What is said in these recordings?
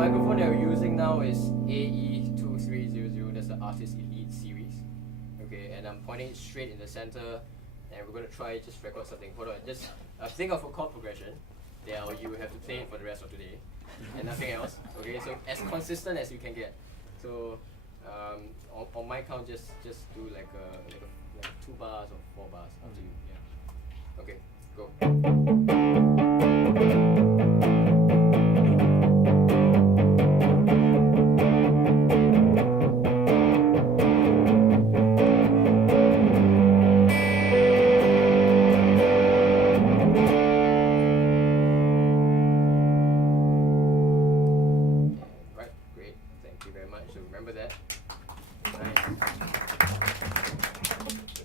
microphone that we're using now is AE2300. That's the Artist Elite series. Okay, and I'm pointing it straight in the center, and we're going to try just record something. Hold on, just think of a chord progression. There, you have to play it for the rest of today, and nothing else. Okay, so as consistent as you can get. So on my count, just do like 2 bars or 4 bars up to you. Yeah. Okay, go.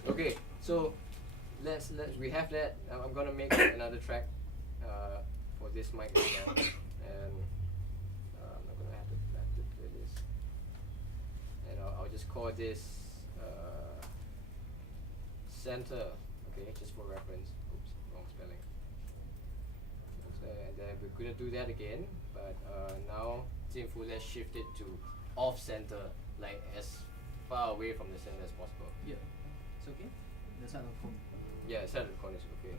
Okay, so let's we have that. I'm gonna make another track for this mic again, and I'm not gonna have to play this. And I'll just call this center. Okay, just for reference. Oops, wrong spelling. And then we're gonna do that again, but now let's shift it to off center, like as far away from the center as possible. Yeah. It's okay? The side of the phone. Yeah, side of the corner is okay.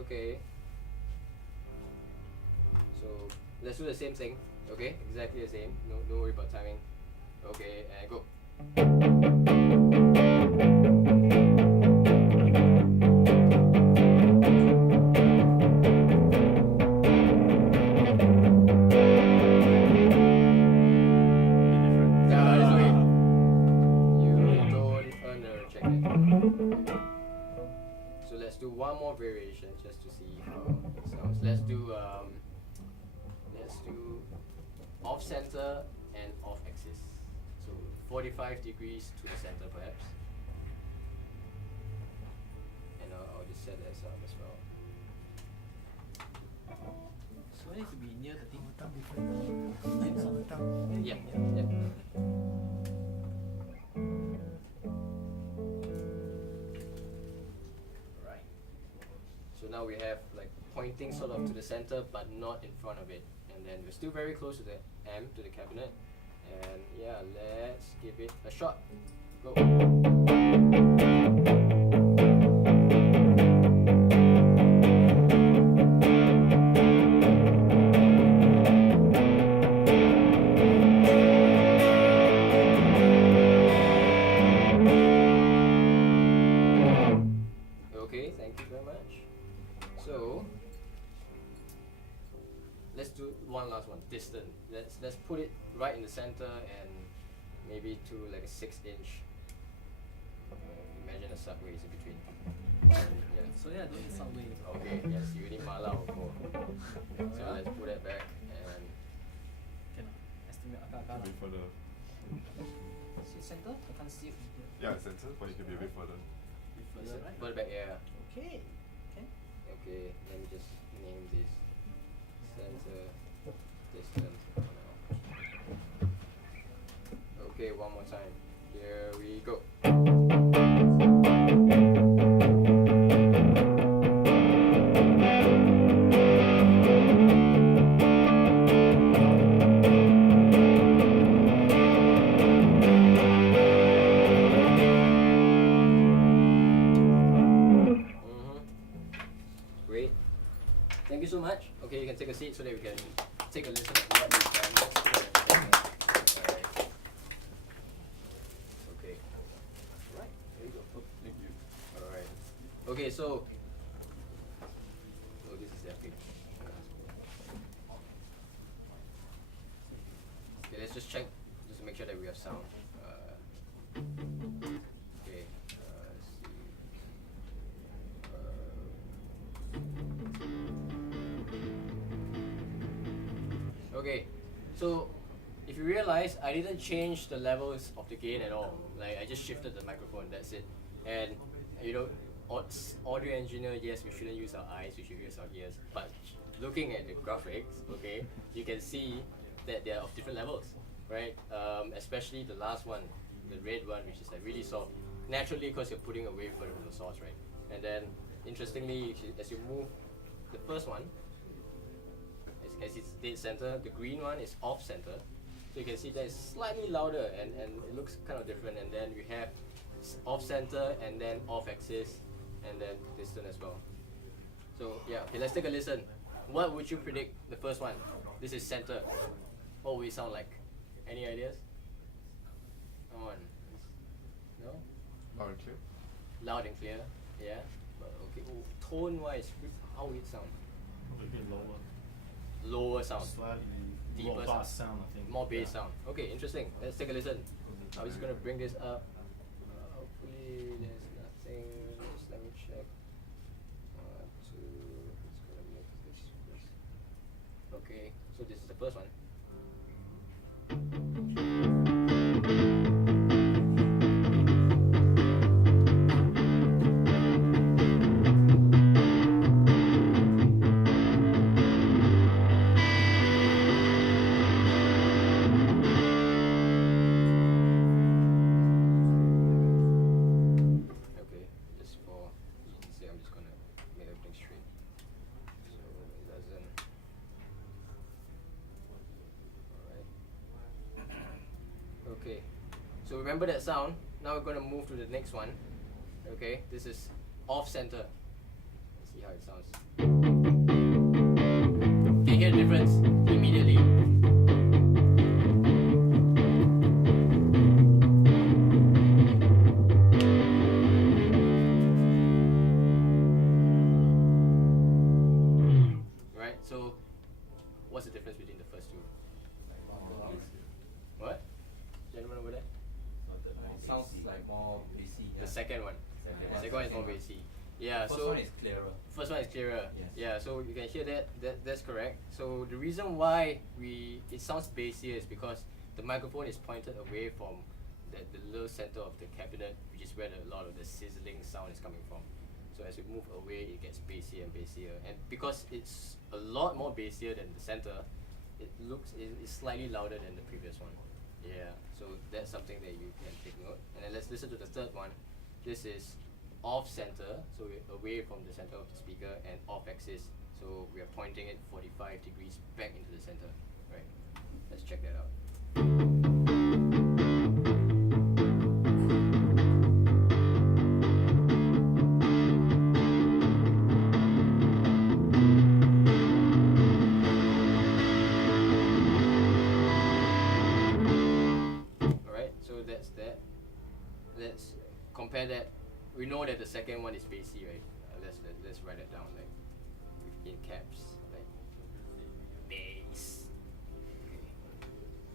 Okay. So let's do the same thing. Okay, exactly the same. No worry about timing. Okay, and go. So let's do one more variation just to see how it sounds. Let's do off center and off axis. So 45 degrees to the center perhaps. And I'll just set that up as well. So it needs to be near the thing. Names on the tongue. Yep. So now we have like pointing sort of to the center but not in front of it, and then we're still very close to the amp, to the cabinet, and yeah, let's give it a shot. Go. Okay, thank you very much. So let's do one last one, distant. Let's put it right in the center and maybe to like a 6-inch. Imagine a subway is in between. Yeah. So yeah, don't need subway. Okay, yes, you need mala or more. So let's put that back and Can estimate akak-akak. A bit further. See center? I can't see it from here. Yeah, center, but you can be a bit further. Further, right? put it back, yeah. Okay. Can? Okay, let me just name this center distant for now. Okay, one more time. Here we go. Great. Thank you so much. Okay, you can take a seat so that we can take a listen of what we've done. Alright. Okay. Alright, there you go. Thank you. Alright. Okay, so this is epic. Okay, let's just check just to make sure that we have sound. Okay, let's see. Okay, so if you realize, I didn't change the levels of the gain at all. Like, I just shifted the microphone, that's it. And you know, audio engineer, yes, we shouldn't use our eyes, we should use our ears. But looking at the graphics, okay, you can see that they're of different levels, right? Especially the last one, the red one, which is like really soft. Naturally, because you're putting away further from the source, right? And then, interestingly, as you move the first one, as you as its dead center. The green one is off center. So you can see that it's slightly louder and it looks kind of different. And then we have off center and then off axis and then distant as well. So yeah, okay, let's take a listen. What would you predict the first one? This is center. What will it sound like? Any ideas? Come on. No? Loud and clear. Loud and clear, yeah. But okay, tone wise, how will it sound? A bit lower. Lower sound. Slightly Deeper more sound. bass sound, I think. More bass Yeah. sound. Okay, interesting. Let's take a listen. I'm just gonna bring this up. Hopefully there's nothing. Just let me check. It's gonna make this first. Okay, so this is the first one. Okay, just for easy, I'm just gonna make everything straight so it doesn't. Alright. Okay, so remember that sound. Now we're gonna move to the next one. Okay, this is off center. Let's see how it sounds. Can you hear the difference immediately? Right, so what's the difference between the first two? What? Gentleman over there? Sounds like more bassy. The second one. The second one is more bassy. Yeah, First so one is clearer. first one is clearer. Yes. Yeah, so you can hear that's correct. So the reason why it sounds bassier is because the microphone is pointed away from the little center of the cabinet, which is where a lot of the sizzling sound is coming from. So as we move away, it gets bassier and bassier. And because it's a lot more bassier than the center, it's slightly louder than the previous one. Yeah, so that's something that you can take note. And then let's listen to the third one. This is off center, so we're away from the center of the speaker, and off axis, so we are pointing it 45 degrees back into the center. Right, let's check that out. Alright, so that's that. Let's compare that. We know that the second one is bassy, right? Let's write it down like in caps, like bass. Okay.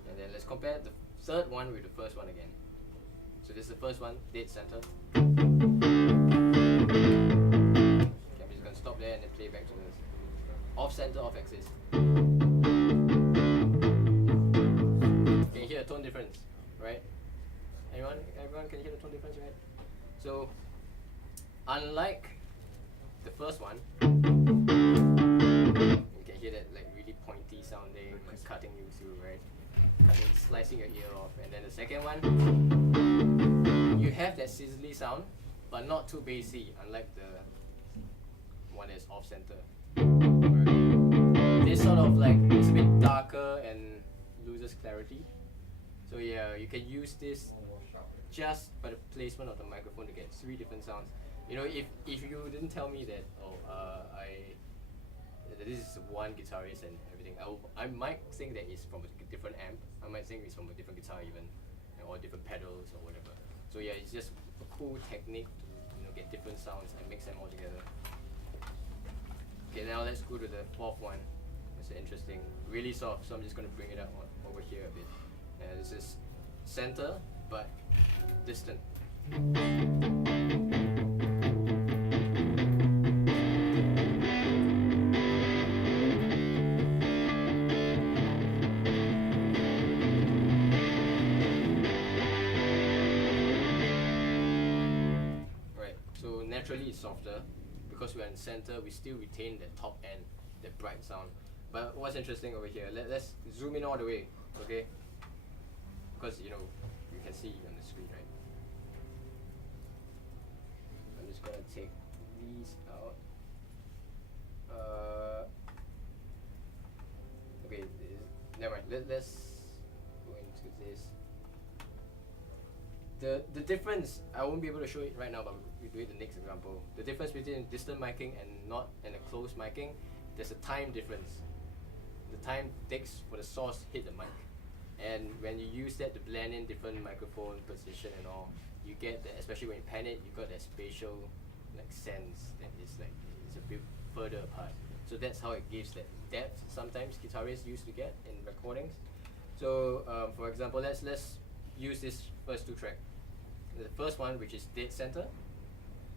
And then let's compare the third one with the first one again. So this is the first one, dead center. Okay, I'm just gonna stop there and then play back to this. Off center, off axis. Can you hear the tone difference, right? Everyone can hear the tone difference, right? So, unlike the first one, you can hear that like really pointy sounding, like cutting you through, right? Slicing your ear off. And then the second one, you have that sizzly sound, but not too bassy, unlike the one that's off center. Right. This sort of like, it's a bit darker and loses clarity. So yeah, you can use this just by the placement of the microphone to get three different sounds. You know, if you didn't tell me that, this is one guitarist and everything, I might think that it's from a different amp. I might think it's from a different guitar even, or different pedals or whatever. So yeah, it's just a cool technique to get different sounds and mix them all together. Okay, now let's go to the fourth one. It's interesting, really soft. So I'm just going to bring it up over here a bit. This is center, but distant. Right, so naturally it's softer. Because we're in center, we still retain the top end, the bright sound. But what's interesting over here, let's zoom in all the way, okay? Because you can see on the screen, right? I'm just gonna take these out. never mind. Let's go into this. The difference, I won't be able to show it right now, but we do it the next example. The difference between distant miking and a close miking, there's a time difference. The time takes for the source hit the mic, and when you use that to blend in different microphone position and all, you get that, especially when you pan it, you got that spatial like sense that is like it's a bit further apart. So that's how it gives that depth. Sometimes guitarists used to get in recordings. So for example, let's use this first two track. The first one, which is dead center,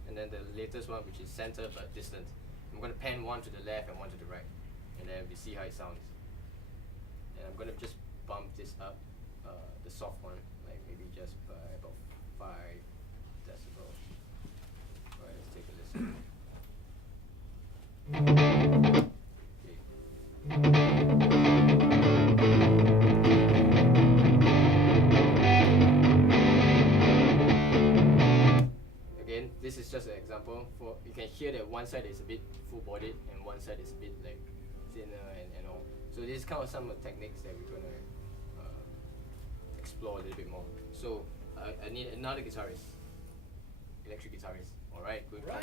and then the latest one, which is center but distant. I'm going to pan one to the left and one to the right, and then we see how it sounds. And I'm going to just bump this up, the soft one, like maybe just by about 5 decibels. Alright, let's take a listen. Again, this is just an example. For you can hear that one side is a bit full-bodied and one side is a bit like thinner and all. So this is kind of some of the techniques that we're gonna explore a little bit more. So I need another guitarist, electric guitarist. All right, good. Right.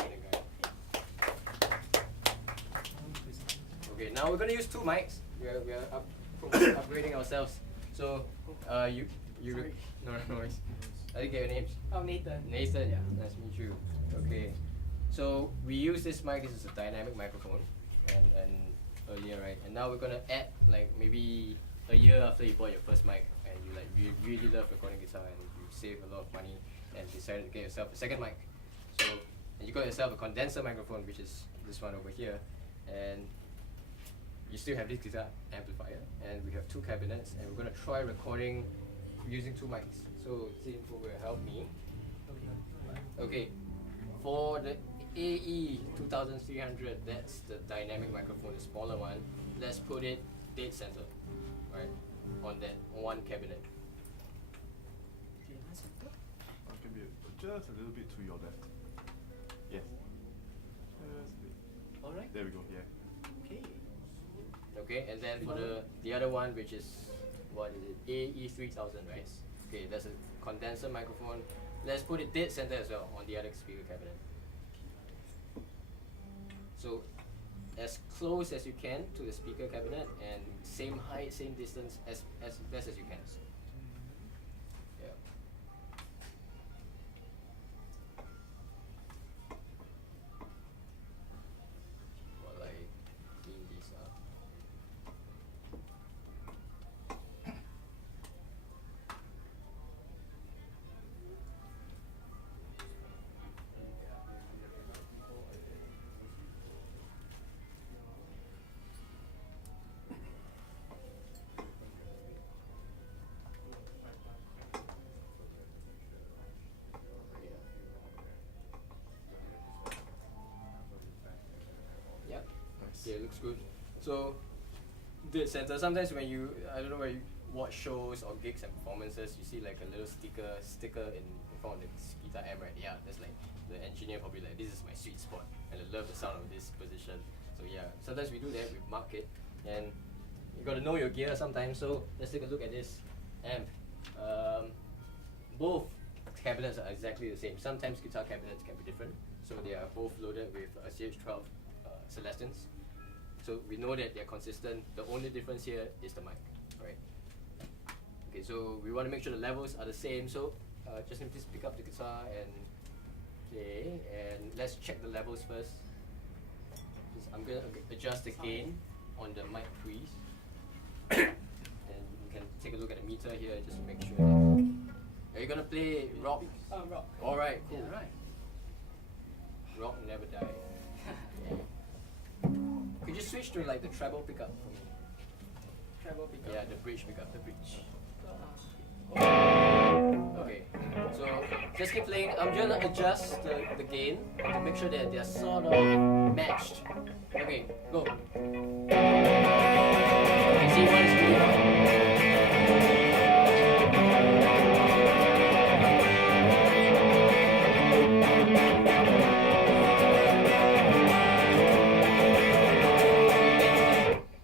Okay, now we're gonna use two mics. We are upgrading ourselves. So you no worries. I didn't get your names. Oh, Nathan. Nathan, yeah, nice to meet you. Okay, so we use this mic. This is a dynamic microphone, and earlier, right? And now we're gonna add like maybe a year after you bought your first mic, and you like really love recording guitar, and you save a lot of money, and decided to get yourself a second mic. So and you got yourself a condenser microphone, which is this one over here, and you still have this guitar amplifier, and we have two cabinets, and we're gonna try recording using two mics. So Zinfo will help me. Okay, for the AE 2300, that's the dynamic microphone, the smaller one. Let's put it dead center, right, on that one cabinet. Can be just a little bit to your left. Yes. Just a bit. All right. There we go. Yeah. Okay. Okay, and then for the other one, which is what is it? AE 3000, right? Yes. Okay, that's a condenser microphone. Let's put it dead center as well on the other speaker cabinet. So as close as you can to the speaker cabinet, and same height, same distance as best as you can. Yeah. While I clean these up. Yep. Nice. Okay, looks good. So, dead center. Sometimes when I don't know where you watch shows or gigs and performances, you see like a little sticker in front of the guitar amp, right? Yeah, that's like the engineer probably like, this is my sweet spot, and I love the sound of this position. So yeah, sometimes we do that, we mark it, and you gotta know your gear sometimes. So let's take a look at this amp. Both cabinets are exactly the same. Sometimes guitar cabinets can be different. So they are both loaded with CH12 Celestins. So we know that they're consistent. The only difference here is the mic, right? Okay, so we want to make sure the levels are the same. So just need to pick up the guitar and play, and let's check the levels first. I'm gonna adjust the gain on the mic crease, and you can take a look at the meter here just to make sure that. Are you gonna play rock? Rock. All right, cool. Yeah, right. Rock never die. Could you switch to like the treble pickup for me? Treble pickup. Yeah, the bridge pickup. The bridge. Okay, so just keep playing. I'm gonna adjust the gain to make sure that they're sort of matched. Okay, go. Okay, see what is good.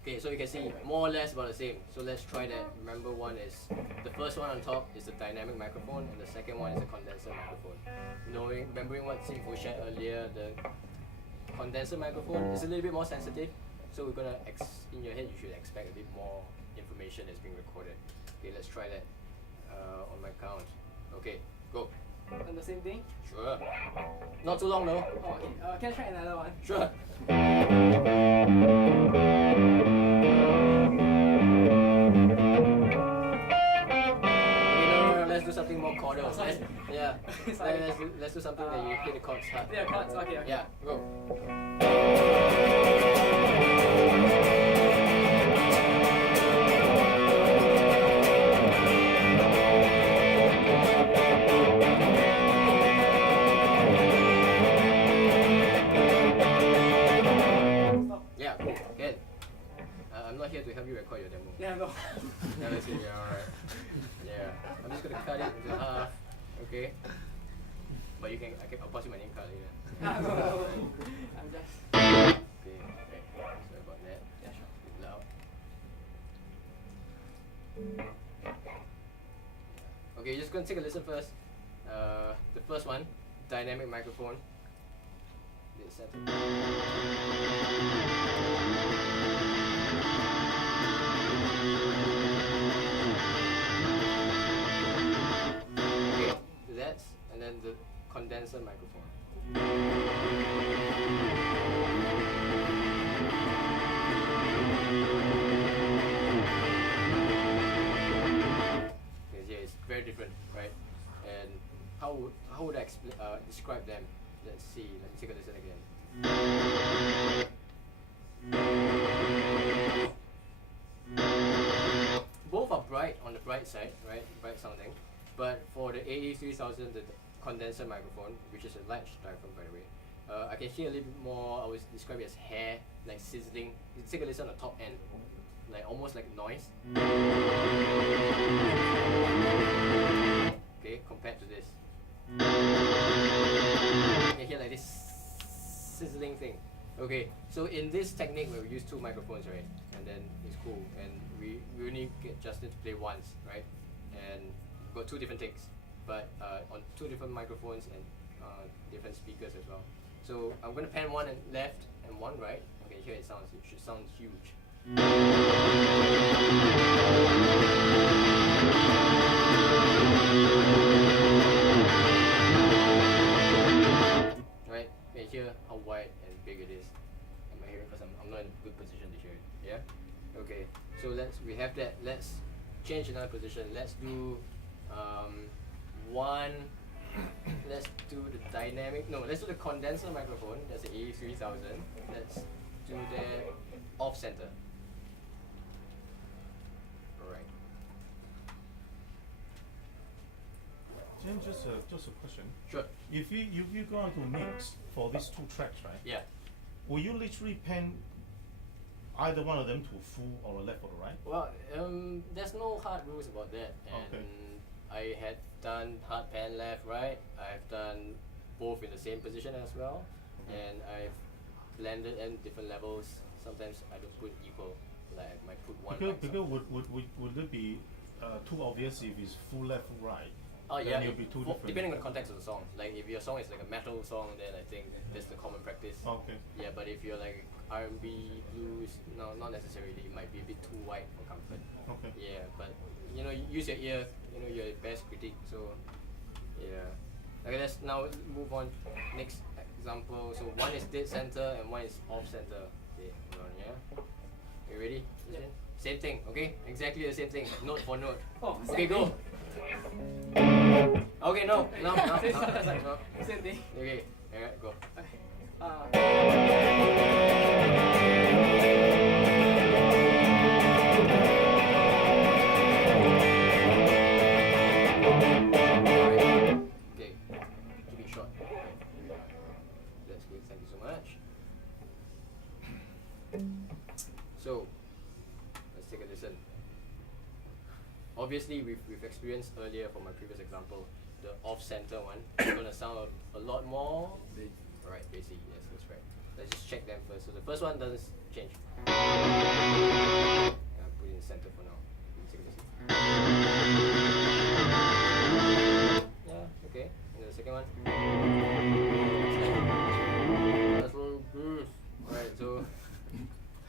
Okay, so you can see, more or less about the same. So let's try that. Remember, one is the first one on top is the dynamic microphone, and the second one is the condenser microphone. Remembering what Sinfo shared earlier, the condenser microphone is a little bit more sensitive. So we're gonna in your head you should expect a bit more information that's being recorded. Okay, let's try that on my count. Okay, go. And the same thing? Sure. Not too long though. Oh, okay. Can I try another one? Sure. Okay, no, let's do something more chordal. Sorry. Yeah. Sorry. Let's do something that you hit the chords hard. Yeah, chords. Okay. Yeah, go. Yeah, cool. Good. I'm not here to help you record your demo. Yeah, no. Yeah, let's see. Yeah, alright. Yeah. I'm just gonna cut it into half. Okay. But I'll pass you my name card later. No. I'm just. Okay. Sorry about that. Yeah, sure. Bit loud. Okay, you're just gonna take a listen first. The first one, dynamic microphone. This setting. Okay, that's and then the condenser microphone. Because yeah, it's very different, right? And how would I describe them? Let's see. Let me take a listen again. Both are bright on the bright side, right? Bright sounding. But for the AE3000, the condenser microphone, which is a large diaphragm by the way, I can hear a little bit more. I would describe it as hair, like sizzling. You take a listen on the top end, like almost like noise. Okay, compared to this. You can hear like this sizzling thing. Okay, so in this technique where we use two microphones, right, and then it's cool, and we only get Justin to play once, right, and we've got two different takes, but on two different microphones and different speakers as well. So I'm gonna pan one and left and one right. Okay, here it sounds. It should sound huge. Right, you can hear how wide and big it is. Am I hearing? Because I'm not in a good position to hear it. Yeah. Okay. So we have that. Let's change another position. Let's do one. Let's do the dynamic. No, let's do the condenser microphone. That's the AE3000. Let's do that off center. Alright. James, just a question. Sure. If you're going to mix for these two tracks, right? Yeah. Will you literally pan either one of them to full or left or right? Well, there's no hard rules about that. And Okay. I had done hard pan left, right. I've done both in the same position as well. Okay. And I've blended in different levels. Sometimes I don't put equal. Like I might put one. Because, mic because would it be too obvious if it's full left, full right? Oh Then yeah, it'll be two different. depending on the context of the song. Like if your song is like a metal song, then I think that's the common practice. Okay. Yeah, but if you're like R&B, blues, no, not necessarily. It might be a bit too wide for comfort. Okay. Yeah, but use your ear. You're the best critic. So yeah. Okay, let's now move on. Next example. So one is dead center and one is off center. Okay, hold on, yeah. You ready? Yeah. Same thing. Okay, exactly the same thing. Note for note. Oh, Okay, same go. thing. Okay, no. Same thing. Okay, alright, go. Okay. Okay, keep it short. That's good, thank you so much. So, let's take a listen. Obviously, we've experienced earlier from my previous example, the off-center one is going to sound a lot more. Alright, basic, yes, that's right. Let's just check them first. So the first one doesn't change. center for now. Take a listen. Yeah, okay. And the second one. That's a little boost. Alright,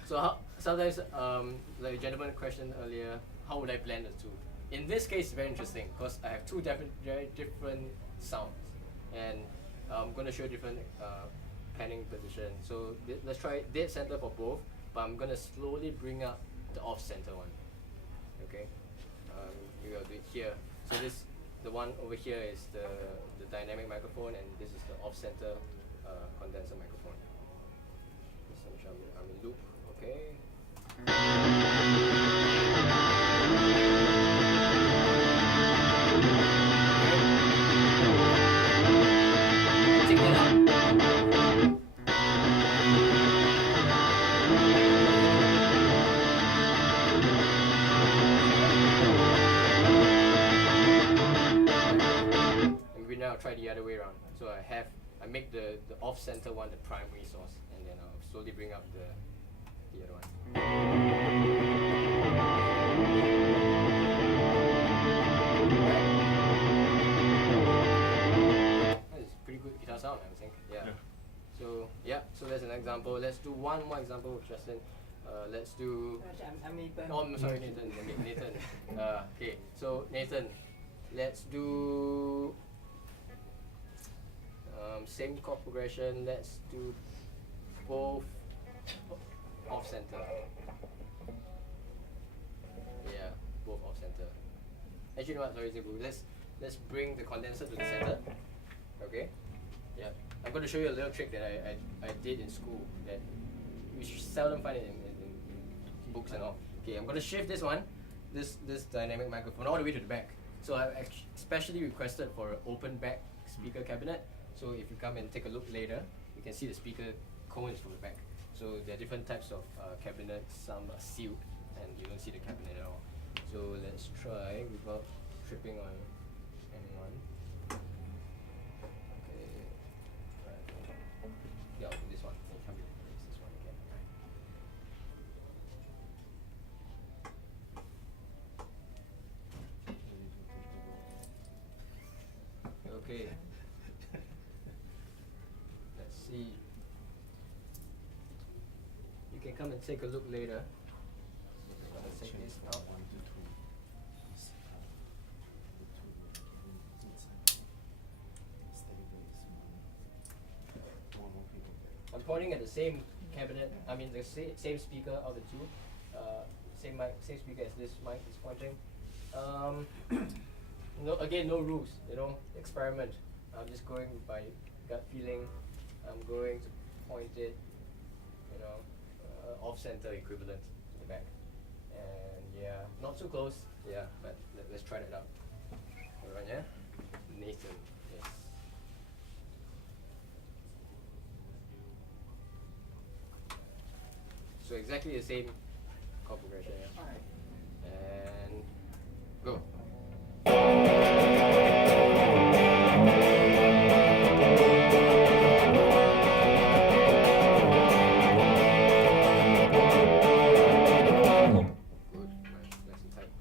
so how, sometimes like a gentleman questioned earlier, how would I blend the two? In this case, it's very interesting because I have two very different sounds, and I'm going to show different panning position. So let's try dead center for both, but I'm going to slowly bring up the off center one. Okay, you will do it here. So the one over here is the dynamic microphone, and this is the off center condenser microphone. I'm in loop. Okay. Take that out. And we now try the other way around. So I make the off center one the primary source, and then I'll slowly bring up the other one. That is pretty good guitar sound, I think. Yeah. So that's an example. Let's do one more example with Justin. Let's do. I'm Nathan. Oh, I'm sorry, Nathan. Okay, Nathan. Okay, so Nathan, let's do same chord progression. Let's do both off center. Yeah, both off center. Actually, you know what? Sorry, Zebu. Let's bring the condenser to the center. Okay. Yeah. I'm going to show you a little trick that I did in school that you seldom find it in books and all. Okay, I'm going to shift this one, this dynamic microphone all the way to the back. So I've especially requested for an open back speaker cabinet. So if you come and take a look later, you can see the speaker cones from the back. So there are different types of cabinets. Some are sealed, and you don't see the cabinet at all. So let's try without tripping on anyone. Okay. Right. Yeah, I'll do this one. I'll come here. This one again. Okay. Let's see. You can come and take a look later. Let's take this out. I'm pointing at the same cabinet. I mean the same speaker of the two. Same mic, same speaker as this mic is pointing. No, again, no rules. You know, experiment. I'm just going by gut feeling. I'm going to point it, you know, off center equivalent to the back. And yeah, not too close. Yeah, but let's try that out. Hold on, yeah. Nathan. Yes. So exactly the same chord progression, yeah. Alright. And go. Good, nice and tight.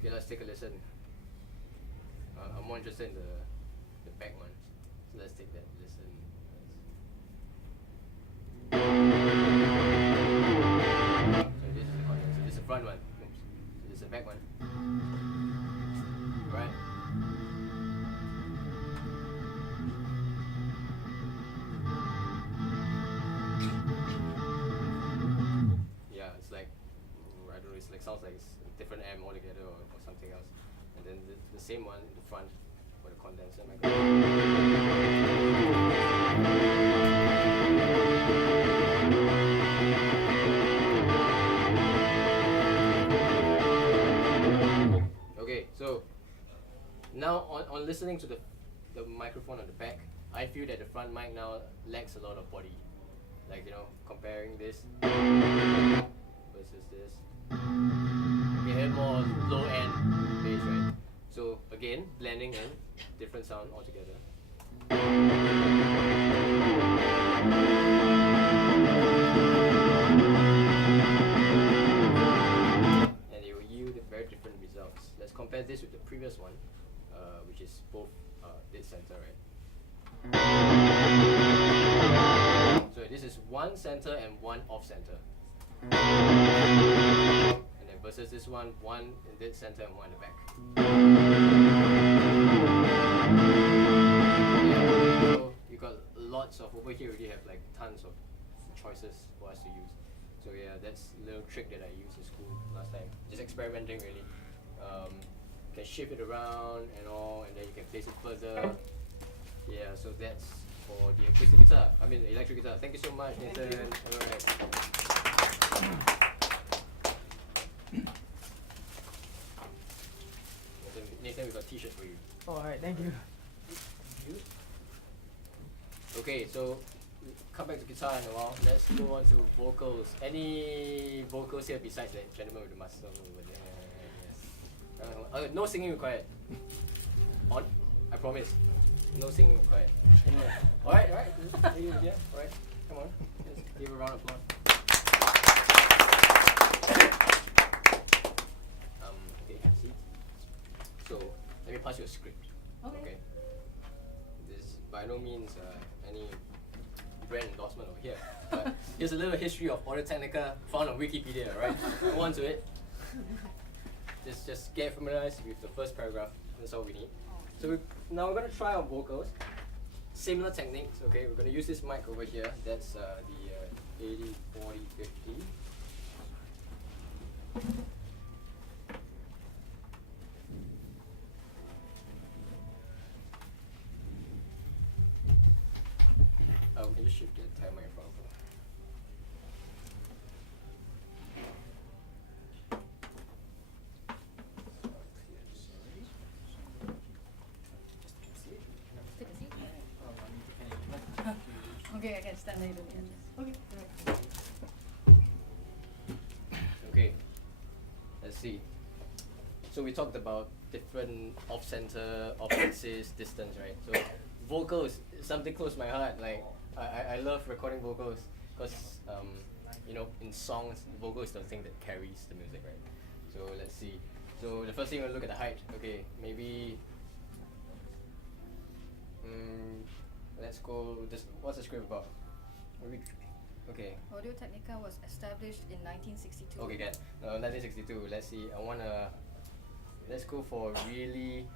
Okay, let's take a listen. I'm more interested in the back one, so let's take that listen. So this is the condenser. This is the front one. Oops. So this is the back one. Right. Yeah, it's like I don't know. It's like sounds like it's a different amp altogether or something else. And then the same one in the front for the condenser microphone. Okay, so now on listening to the microphone on the back, I feel that the front mic now lacks a lot of body. Like, you know, comparing this versus this. You have more low end bass, right? So again, blending in, different sound altogether. results. Let's compare this with the previous one, which is both dead center, right? So this is one center and one off center. And then versus this one in dead center and one in the back. Yeah, so you got lots of, over here already have like tons of choices for us to use. So yeah, that's a little trick that I used in school last time. Just experimenting really. Can shift it around and all, and then you can place it further. Yeah, so that's for the acoustic guitar. I mean the electric guitar. Thank you so much, Nathan. Alright. Nathan, we got t-shirts for you. Oh, alright, thank you. Okay, so come back to guitar in a while. Let's go on to vocals. Any vocals here besides that gentleman with the muscle over there? Yes. No singing required. On? I promise. No singing required. Alright. Yeah, alright. Come on. Let's give a round of applause. Okay, see. So let me pass you a script. Okay. This by no means any brand endorsement over here. But here's a little history of Audio-Technica found on Wikipedia, right? Go on to it. Just get familiarized with the first paragraph. That's all we need. So now we're going to try on vocals. Similar techniques, okay? We're going to use this mic over here. That's the 80, 40, 50. Can you shift the entire microphone? Take a seat. Okay, I can stand there. Okay. Okay, let's see. So we talked about different off-center, off-axis, distance, right? So vocals is something close to my heart. Like I love recording vocals because you know, in songs, vocal is the thing that carries the music, right? So let's see. So the first thing we'll look at the height. Okay, maybe let's go. What's the script about? Maybe, okay. Audio-Technica was established in 1962. Okay, again. 1962. Let's see. Let's go for really.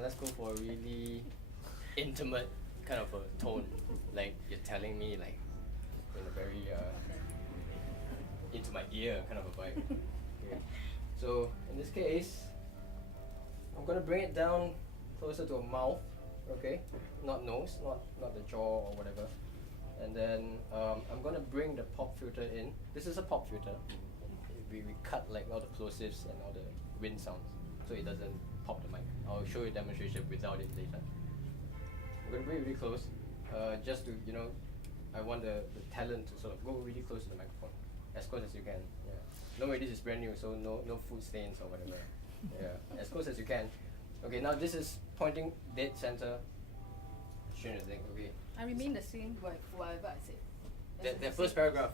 Let's go for a really intimate kind of a tone. Like you're telling me, like in a very into my ear kind of a vibe. Okay. So in this case, I'm gonna bring it down closer to a mouth. Okay, not nose, not the jaw or whatever. And then I'm gonna bring the pop filter in. This is a pop filter. We cut like all the plosives and all the wind sounds, so it doesn't pop the mic. I'll show you a demonstration without it later. I'm gonna bring it really close, just to, you know, I want the talent to sort of go really close to the microphone, as close as you can. Yeah. Don't worry, this is brand new, so no food stains or whatever. Yeah, as close as you can. Okay, now this is pointing dead center. Shouldn't you think? Okay. I remain the same whatever I say. That first paragraph,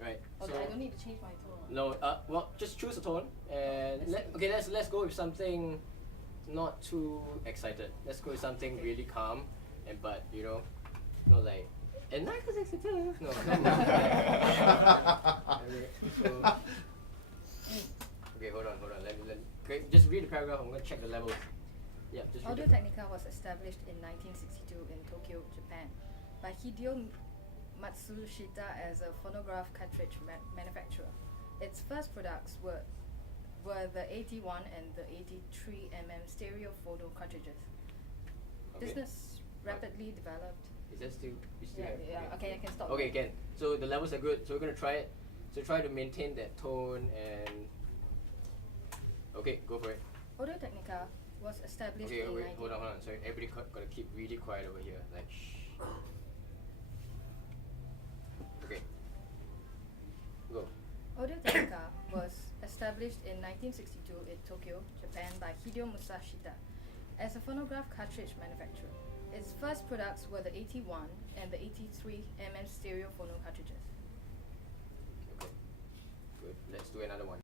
right? Okay, So I don't need to change my tone. no, well, just choose a tone and let's go with something not too excited. Let's go with something really calm and but you know, not like and not because it's no. Okay, hold on. Okay, just read the paragraph. I'm gonna check the levels. Yeah, just read the Audio-Technica was established in 1962 in Tokyo, Japan, by Hideo Matsushita as a phonograph cartridge manufacturer. Its first products were the 81 and the 83 stereo phono cartridges. Okay. Business rapidly developed. Is that still? You still have? Yeah. Okay, I can stop. Okay, again. So the levels are good. So we're gonna try it. So try to maintain that tone and. Okay, go for it. Audio-Technica was established Okay, in wait, hold on. Sorry, everybody gotta keep really quiet over here. Like, shh. Okay. Go. Audio-Technica was established in 1962 in Tokyo, Japan by Hideo Matsushita as a phonograph cartridge manufacturer. Its first products were the 81 and the 83 stereo phono cartridges. Okay. Good. Let's do another one.